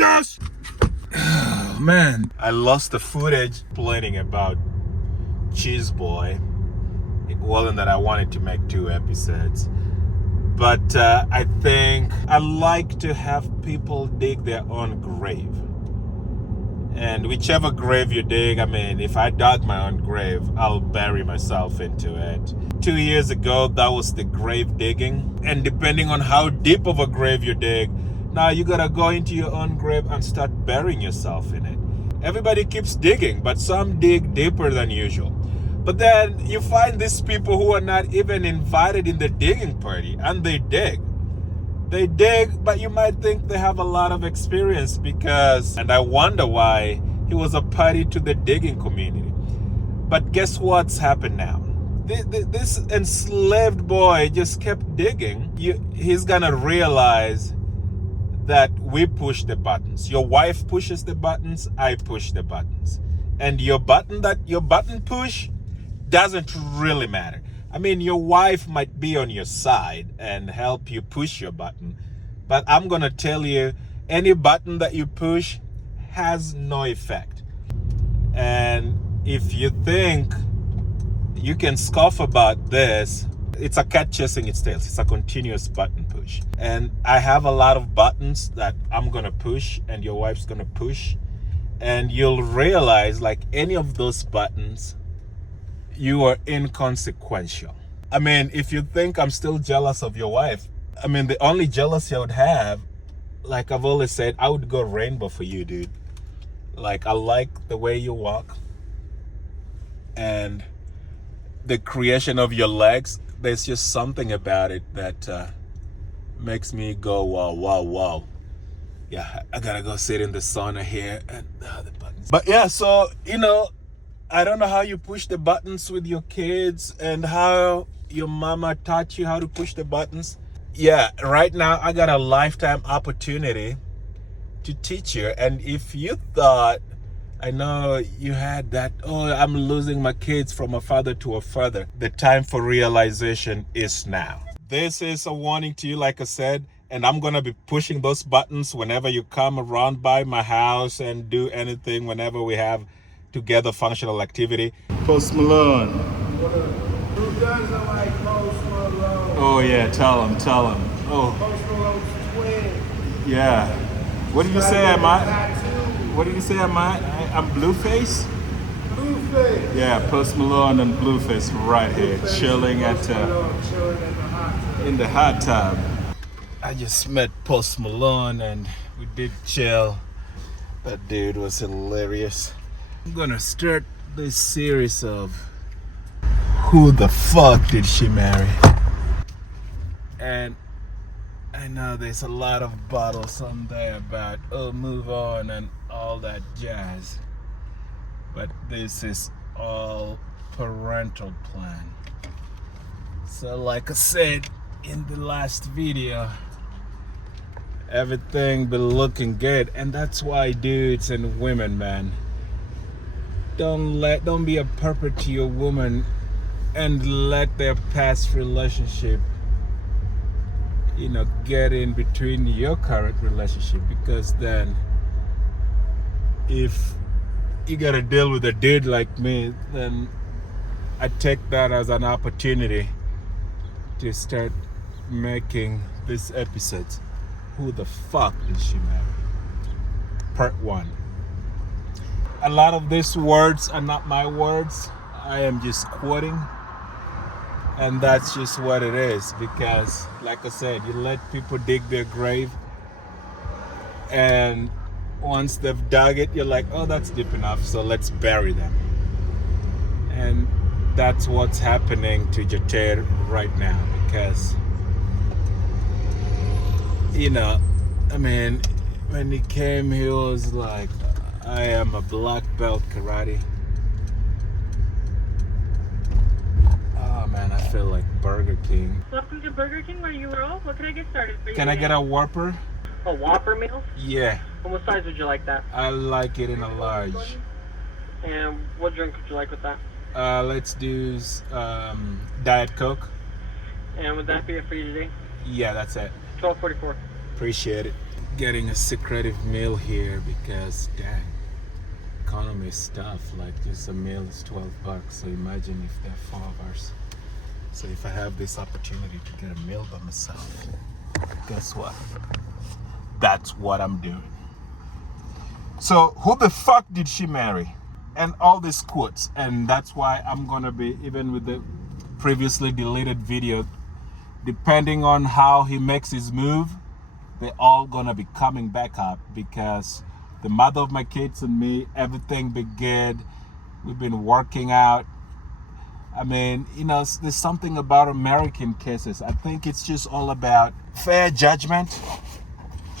bitches! Oh, man, I lost the footage complaining about Cheese Boy. It wasn't that I wanted to make 2 episodes. But I think I like to have people dig their own grave. And whichever grave you dig, I mean, if I dug my own grave, I'll bury myself into it. 2 years ago, that was the grave digging. And depending on how deep of a grave you dig, now you gotta go into your own grave and start burying yourself in it. Everybody keeps digging, but some dig deeper than usual. But then you find these people who are not even invited in the digging party, and they dig. They dig, but you might think they have a lot of experience because, and I wonder why he was a party to the digging community. But guess what's happened now? This enslaved boy just kept digging. He's gonna realize that we push the buttons. Your wife pushes the buttons, I push the buttons. And your button push doesn't really matter. I mean, your wife might be on your side and help you push your button, but I'm gonna tell you, any button that you push has no effect. And if you think you can scoff about this, it's a cat chasing its tail. It's a continuous button push. And I have a lot of buttons that I'm gonna push and your wife's gonna push, and you'll realize, like any of those buttons, you are inconsequential. I mean, if you think I'm still jealous of your wife, I mean, the only jealousy I would have, like I've always said, I would go rainbow for you, dude. Like, I like the way you walk and the creation of your legs. There's just something about it that makes me go, wow, wow, wow. Yeah, I gotta go sit in the sauna here and the buttons. But yeah, so, I don't know how you push the buttons with your kids and how your mama taught you how to push the buttons. Yeah, right now I got a lifetime opportunity to teach you. And if you thought, I know you had that, oh, I'm losing my kids from a father to a father, the time for realization is now. This is a warning to you, like I said, and I'm going to be pushing those buttons whenever you come around by my house and do anything, whenever we have together functional activity. Post Malone. Who doesn't like Post Malone? Oh yeah, tell him. Oh. Post Malone's twin. Yeah. What did you say I'm at? What did you say I'm at? I'm Blueface? Blueface. Yeah, Post Malone and Blueface right here, chilling at in the hot tub. I just met Post Malone and we did chill. That dude was hilarious. I'm gonna start this series of who the fuck did she marry? And I know there's a lot of bottles on there about, oh, move on and all that jazz. But this is all parental plan. So like I said in the last video, everything been looking good. And that's why dudes and women, man, don't be a puppet to your woman and let their past relationship get in between your current relationship, because then if you gotta deal with a dude like me, then I take that as an opportunity to start making this episode, who the fuck did she marry? Part 1. A lot of these words are not my words. I am just quoting. And that's just what it is. Because, like I said, you let people dig their grave. And once they've dug it, you're like, oh, that's deep enough, so let's bury them. And that's what's happening to Jatir right now. Because, I mean, when he came, he was like, I am a black belt karate. Oh man, I feel like Burger King. Welcome to Burger King. Where you roll? What can I get started for you? Can I get a Whopper? A Whopper meal? Yeah. And what size would you like that? I like it in a large. And what drink would you like with that? Let's do Diet Coke. And would that be it for you today? Yeah, that's it. $12.44. Appreciate it. getting a secretive meal here because dang, economy is tough. Like just a meal is $12. So imagine if there are 4 of us. So if I have this opportunity to get a meal by myself, guess what? That's what I'm doing. So who the fuck did she marry? And all these quotes. And that's why I'm gonna be, even with the previously deleted video, depending on how he makes his move, they're all gonna be coming back up because the mother of my kids and me, everything been good. We've been working out. I mean, you know, there's something about American cases. I think it's just all about fair judgment.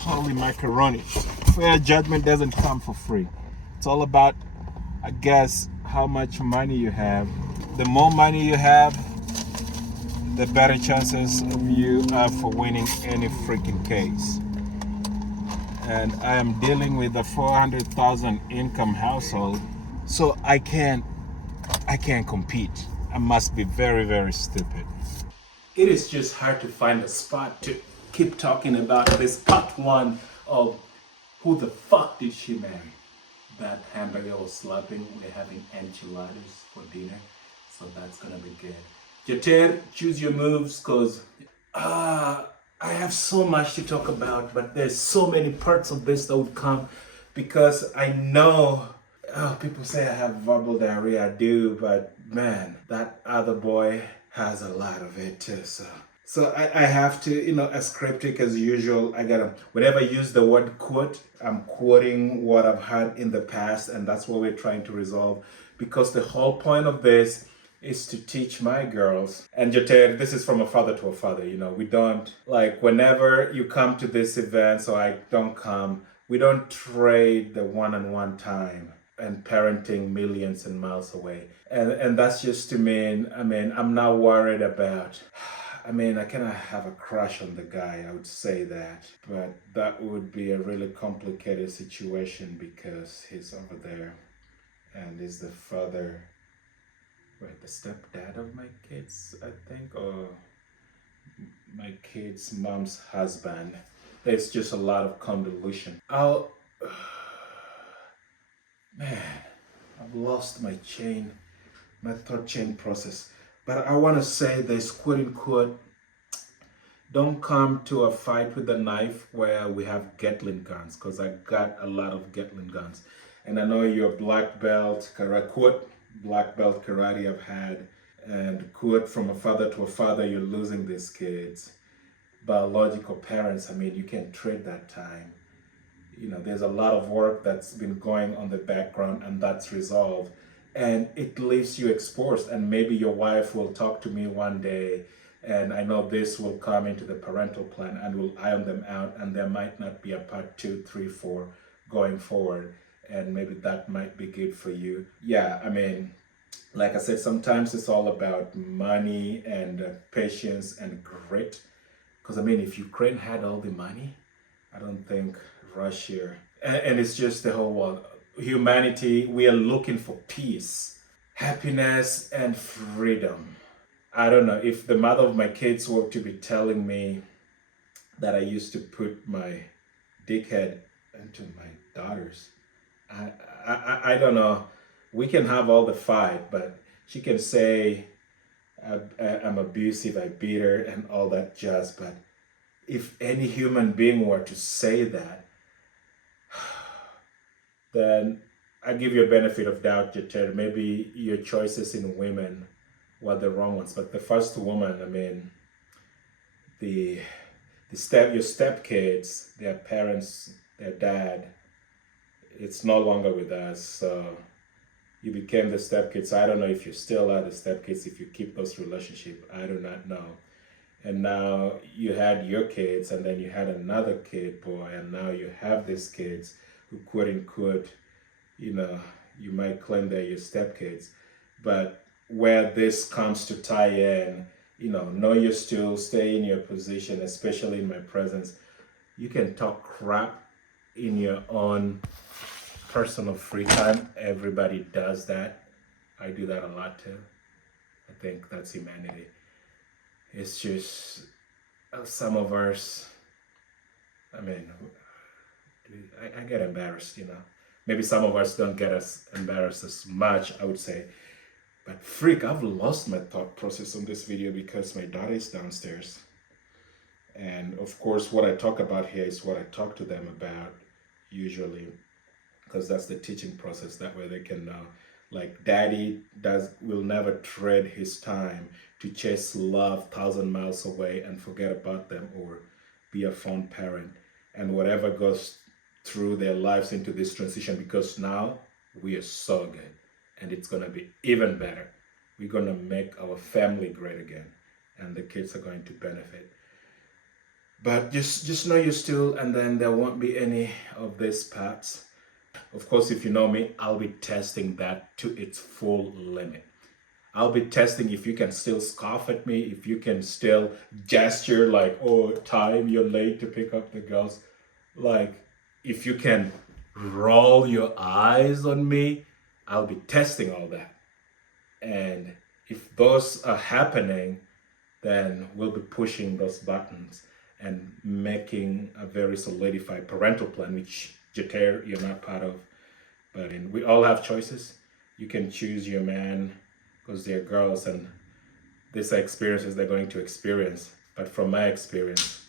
Holy macaroni. Fair judgment doesn't come for free. It's all about, I guess, how much money you have. The more money you have, the better chances of you have for winning any freaking case. And I am dealing with a 400,000 income household, so I can't compete. I must be very, very stupid. It is just hard to find a spot to keep talking about this part 1 of who the fuck did she marry. That hamburger was slapping. We're having enchiladas for dinner, so that's gonna be good. Jater, choose your moves, cause I have so much to talk about, but there's so many parts of this that would come because I know people say I have verbal diarrhea. I do, but man, that other boy has a lot of it too. So I have to, you know, as cryptic as usual, I gotta, whenever I use the word quote, I'm quoting what I've had in the past, and that's what we're trying to resolve. Because the whole point of this is to teach my girls. And Jater, this is from a father to a father, you know, we don't, like, whenever you come to this event, so I don't come, we don't trade the one-on-one time and parenting millions and miles away. And that's just to mean, I mean, I'm not worried about, I mean, I cannot have a crush on the guy, I would say that, but that would be a really complicated situation because he's over there and is the father, wait, the stepdad of my kids, I think, or my kids' mom's husband. There's just a lot of convolution. Man, I've lost my thought chain process. But I want to say this, quote unquote, don't come to a fight with a knife where we have Gatling guns, because I got a lot of Gatling guns. And I know you're black belt, quote, black belt karate I've had, and quote, from a father to a father, you're losing these kids. Biological parents, I mean, you can trade that time. You know, there's a lot of work that's been going on the background and that's resolved. And it leaves you exposed, and maybe your wife will talk to me one day, and I know this will come into the parental plan and we'll iron them out, and there might not be a part 2, 3, 4 going forward, and maybe that might be good for you. Yeah, I mean, like I said, sometimes it's all about money and patience and grit. Because I mean, if Ukraine had all the money, I don't think Russia, and it's just the whole world. Humanity, we are looking for peace, happiness, and freedom. I don't know, if the mother of my kids were to be telling me that I used to put my dickhead into my daughters, I don't know. We can have all the fight, but she can say I'm abusive, I beat her, and all that jazz. But if any human being were to say that, then I give you a benefit of doubt, Jater. Maybe your choices in women were the wrong ones. But the first woman, I mean, your stepkids, their parents, their dad, it's no longer with us. So you became the stepkids. I don't know if you still are the stepkids, if you keep those relationships. I do not know. And now you had your kids, and then you had another kid, boy, and now you have these kids who, quote unquote, you know, you might claim they're your stepkids. But where this comes to tie in, you know your stool, stay in your position, especially in my presence. You can talk crap in your own personal free time. Everybody does that. I do that a lot too. I think that's humanity. It's just some of us, I mean, I get embarrassed, you know. Maybe some of us don't get as embarrassed as much, I would say. But freak, I've lost my thought process on this video because my daughter is downstairs. And of course, what I talk about here is what I talk to them about usually, because that's the teaching process. That way they can know. Like daddy will never trade his time to chase love 1,000 miles away and forget about them or be a fond parent. And whatever goes through their lives into this transition, because now we are so good and it's gonna be even better. We're gonna make our family great again and the kids are going to benefit. But just know you're still, and then there won't be any of these parts. Of course, if you know me, I'll be testing that to its full limit. I'll be testing if you can still scoff at me, if you can still gesture like, oh, time, you're late to pick up the girls. Like, if you can roll your eyes on me, I'll be testing all that. And if those are happening, then we'll be pushing those buttons and making a very solidified parental plan, which Jater, you're not part of. But we all have choices. You can choose your man because they're girls and these are experiences they're going to experience. But from my experience,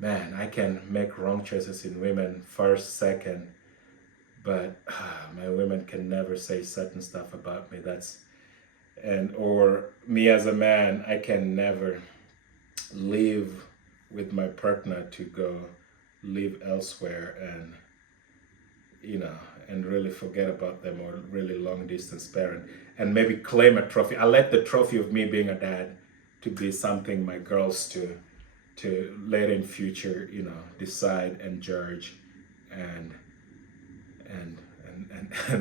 man, I can make wrong choices in women first, second, but my women can never say certain stuff about me. Or me as a man, I can never leave with my partner to go live elsewhere and and really forget about them, or really long distance parent and maybe claim a trophy. I let the trophy of me being a dad to be something my girls to later in future, decide and judge and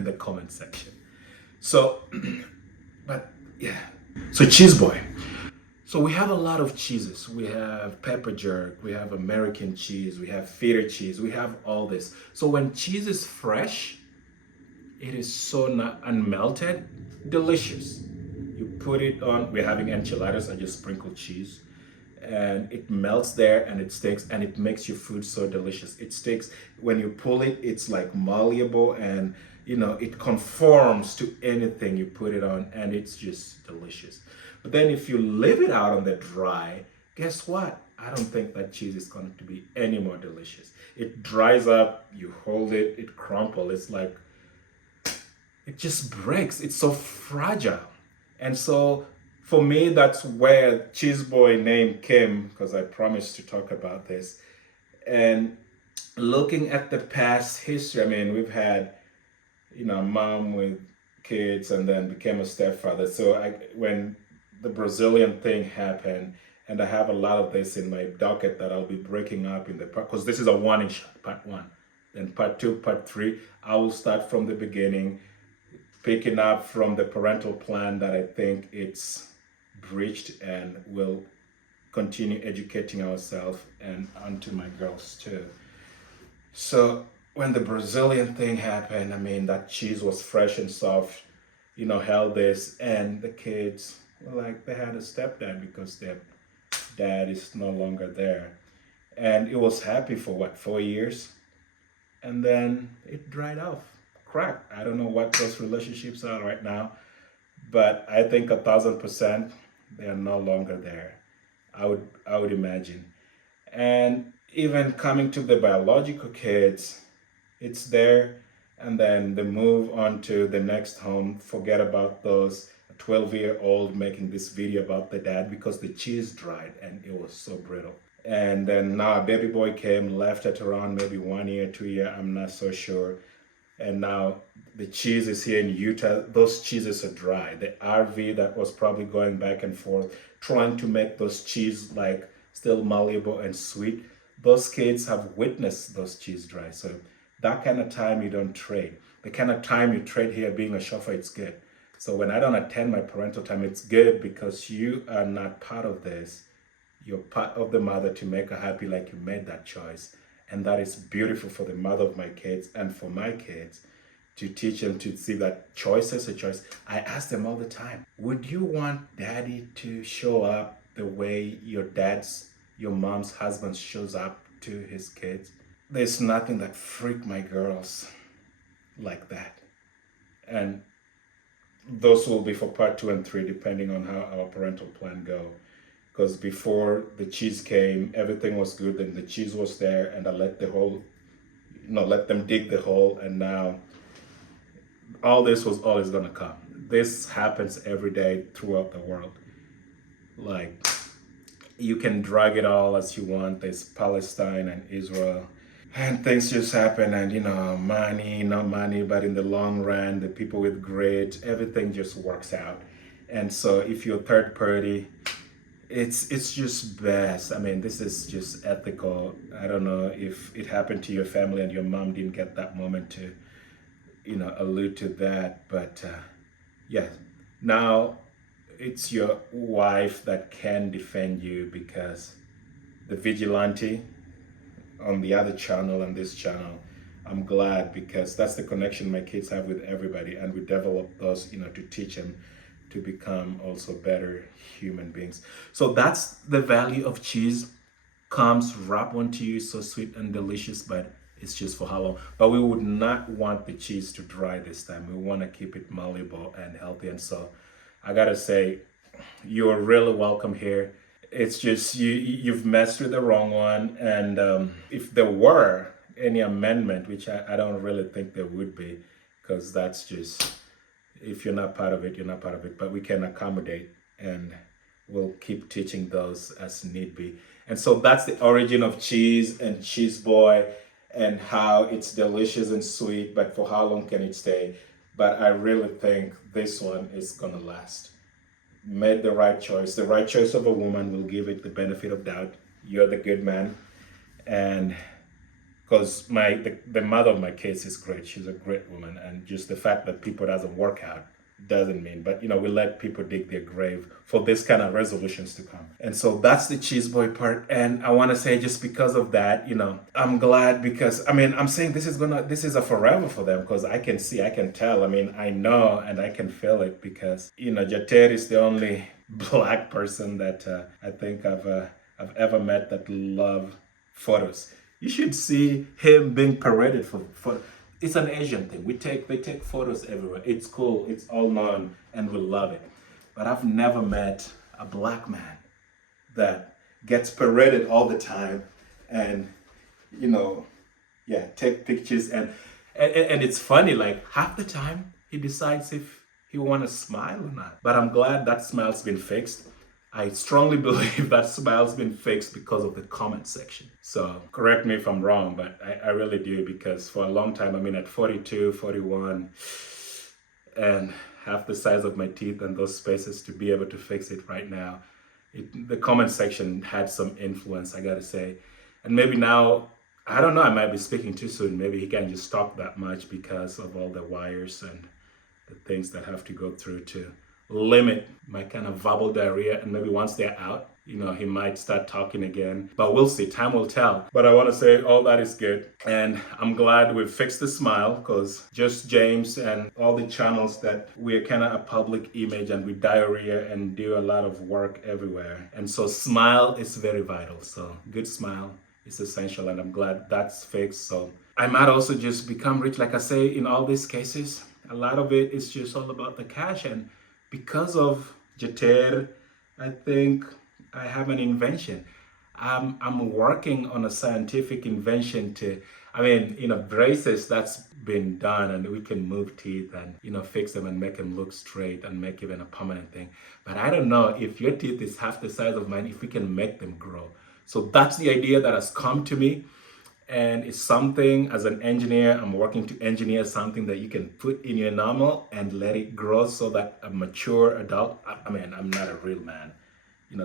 the comment section. So but yeah. So cheese boy. So we have a lot of cheeses. We have pepper jerk, we have American cheese, we have feta cheese, we have all this. So when cheese is fresh, it is so not unmelted, delicious. You put it on, we're having enchiladas, I just sprinkle cheese. And it melts there and it sticks and it makes your food so delicious. It sticks, when you pull it, it's like malleable and it conforms to anything you put it on and it's just delicious. But then if you leave it out on the dry, guess what? I don't think that cheese is going to be any more delicious. It dries up, you hold it, it crumples. It's like, it just breaks. It's so fragile. And so for me, that's where Cheese Boy name came, because I promised to talk about this. And looking at the past history, I mean, we've had, mom with kids and then became a stepfather. So when the Brazilian thing happened, and I have a lot of this in my docket that I'll be breaking up in the part, because this is a one shot, part one. Then part two, part three, I will start from the beginning, picking up from the parental plan that I think it's breached, and we'll continue educating ourselves and onto my girls too. So when the Brazilian thing happened, I mean, that cheese was fresh and soft, held this, and the kids were like, they had a stepdad because their dad is no longer there. And it was happy for 4 years? And then it dried off, cracked. I don't know what those relationships are right now, but I think 1,000% they are no longer there. I would imagine. And even coming to the biological kids, it's there, and then they move on to the next home, forget about those 12-year-old making this video about the dad because the cheese dried and it was so brittle. And then now a baby boy came, left at around maybe 1 year, 2 year, I'm not so sure. And now the cheese is here in Utah. Those cheeses are dry. The RV that was probably going back and forth, trying to make those cheese like still malleable and sweet. Those kids have witnessed those cheese dry. So that kind of time you don't trade. The kind of time you trade here being a chauffeur, it's good. So when I don't attend my parental time, it's good because you are not part of this. You're part of the mother to make her happy like you made that choice. And that is beautiful for the mother of my kids and for my kids, to teach them to see that choice is a choice. I ask them all the time, would you want daddy to show up the way your mom's husband shows up to his kids? there's nothing that freak my girls like that. And those will be for part 2 and 3, depending on how our parental plan go. Because before the cheese came, everything was good, and the cheese was there, and I let let them dig the hole, and now all this was always gonna come. This happens every day throughout the world. Like, you can drag it all as you want. There's Palestine and Israel, and things just happen, and money, not money, but in the long run, the people with grit, everything just works out. And so if you're third party, it's just best. I mean, this is just ethical. I don't know if it happened to your family and your mom didn't get that moment to allude to that, but yeah, now it's your wife that can defend you, because the vigilante on the other channel and this channel, I'm glad, because that's the connection my kids have with everybody, and we develop those to teach them to become also better human beings. So that's the value of cheese. Comes wrapped onto you, so sweet and delicious, but it's just for how long. But we would not want the cheese to dry this time. We want to keep it malleable and healthy. And so I gotta say, you're really welcome here. It's just you've messed with the wrong one. And if there were any amendment, which I don't really think there would be, because that's just, if you're not part of it, you're not part of it. But we can accommodate, and we'll keep teaching those as need be. And so that's the origin of cheese and Cheese Boy, and how it's delicious and sweet, but for how long can it stay? But I really think this one is gonna last. Made the right choice. The right choice of a woman will give it the benefit of doubt. You're the good man. And because the mother of my kids is great. She's a great woman. And just the fact that people doesn't work out doesn't mean, but we let people dig their grave for this kind of resolutions to come. And so that's the Cheese Boy part. And I want to say, just because of that, I'm glad, because I'm saying this is a forever for them, because I can see, I can tell, I know, and I can feel it, because Jater is the only black person that I think I've ever met that love photos. You should see him being paraded for. It's an Asian thing. They take photos everywhere. It's cool. It's all known, and we love it. But I've never met a black man that gets paraded all the time, and take pictures. And it's funny. Like, half the time he decides if he want to smile or not. But I'm glad that smile's been fixed. I strongly believe that smile's been fixed because of the comment section. So correct me if I'm wrong, but I really do, because for a long time, at 42, 41, and half the size of my teeth and those spaces, to be able to fix it right now, the comment section had some influence, I gotta say. And maybe now, I don't know, I might be speaking too soon. Maybe he can't just talk that much because of all the wires and the things that have to go through to limit my kind of verbal diarrhea. And maybe once they're out, he might start talking again. But we'll see. Time will tell. But I want to say all that is good. And I'm glad we've fixed the smile, because just James and all the channels that we're kind of a public image, and we diarrhea and do a lot of work everywhere. And so smile is very vital. So good smile is essential. And I'm glad that's fixed. So I might also just become rich. Like I say, in all these cases, a lot of it is just all about the cash. And because of Jater, I think I have an invention. I'm working on a scientific invention to, braces, that's been done, and we can move teeth and, fix them and make them look straight and make even a permanent thing. But I don't know if your teeth is half the size of mine, if we can make them grow. So that's the idea that has come to me. And it's something, as an engineer, I'm working to engineer something that you can put in your enamel and let it grow, so that a mature adult, I'm not a real man.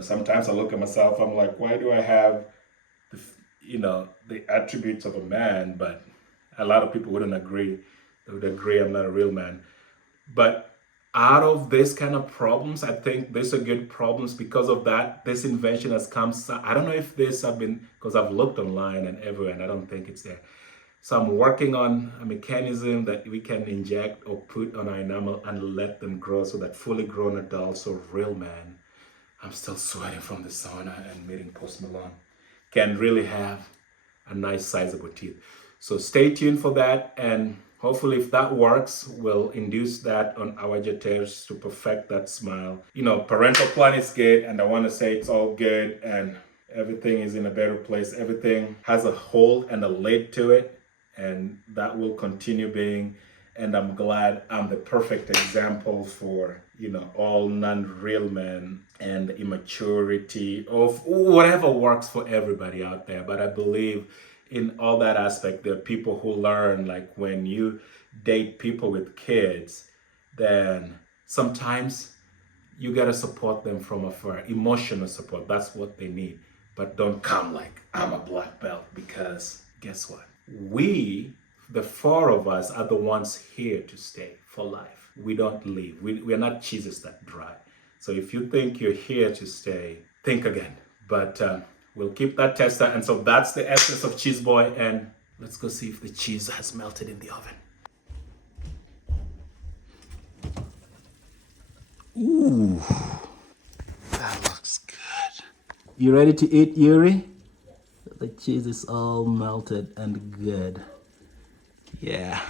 Sometimes I look at myself, I'm like, why do I have the attributes of a man? But a lot of people wouldn't agree. They would agree I'm not a real man. But out of this kind of problems, I think these are good problems. Because of that, this invention has come. I don't know if this have been, because I've looked online and everywhere, and I don't think it's there. So I'm working on a mechanism that we can inject or put on our enamel and let them grow, so that fully grown adults or real men, I'm still sweating from the sauna and meeting Post Malone, can really have a nice sizable teeth. So stay tuned for that, and hopefully if that works, we'll induce that on our Jeteros to perfect that smile. You know, parental plan is good, and I want to say it's all good and everything is in a better place. Everything has a hold and a lid to it, and that will continue being. And I'm glad I'm the perfect example for, you know, all non-real men and the immaturity of whatever works for everybody out there. But I believe in all that aspect, there are people who learn, like when you date people with kids, then sometimes you gotta support them from afar. Emotional support, that's what they need. But don't come like, I'm a black belt, because guess what? We, the four of us, are the ones here to stay for life. We don't leave. We're not cheeses that dry. So if you think you're here to stay, think again. But we'll keep that tester. And so that's the essence of Cheese Boy. And let's go see if the cheese has melted in the oven. Ooh, that looks good. You ready to eat, Yuri? The cheese is all melted and good. Yeah.